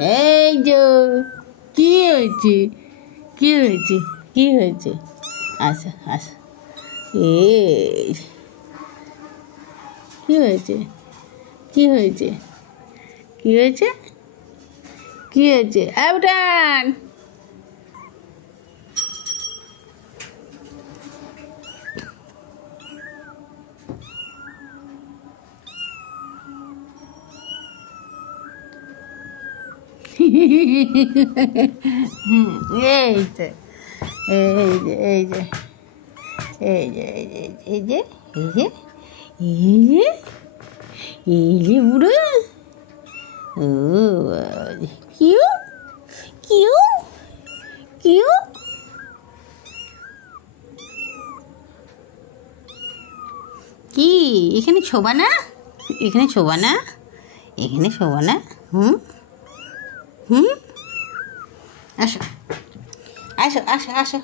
এই যে কি হয়েছে কি হয়েছে কি হয়েছে আচ্ছা আচ্ছা এই কি হয়েছে কি হয়েছে কি হয়েছে কি হয়েছে আবরান এই যে এই যে এই যে এই যে এই যে এই যে এই যে এই যে বুড়ো ও কিউ কিউ কিউ কি এখানে ছোবা না এখানে ছোবা না এখানে ছোবা না হুম হুম আসো আসো আসো আসো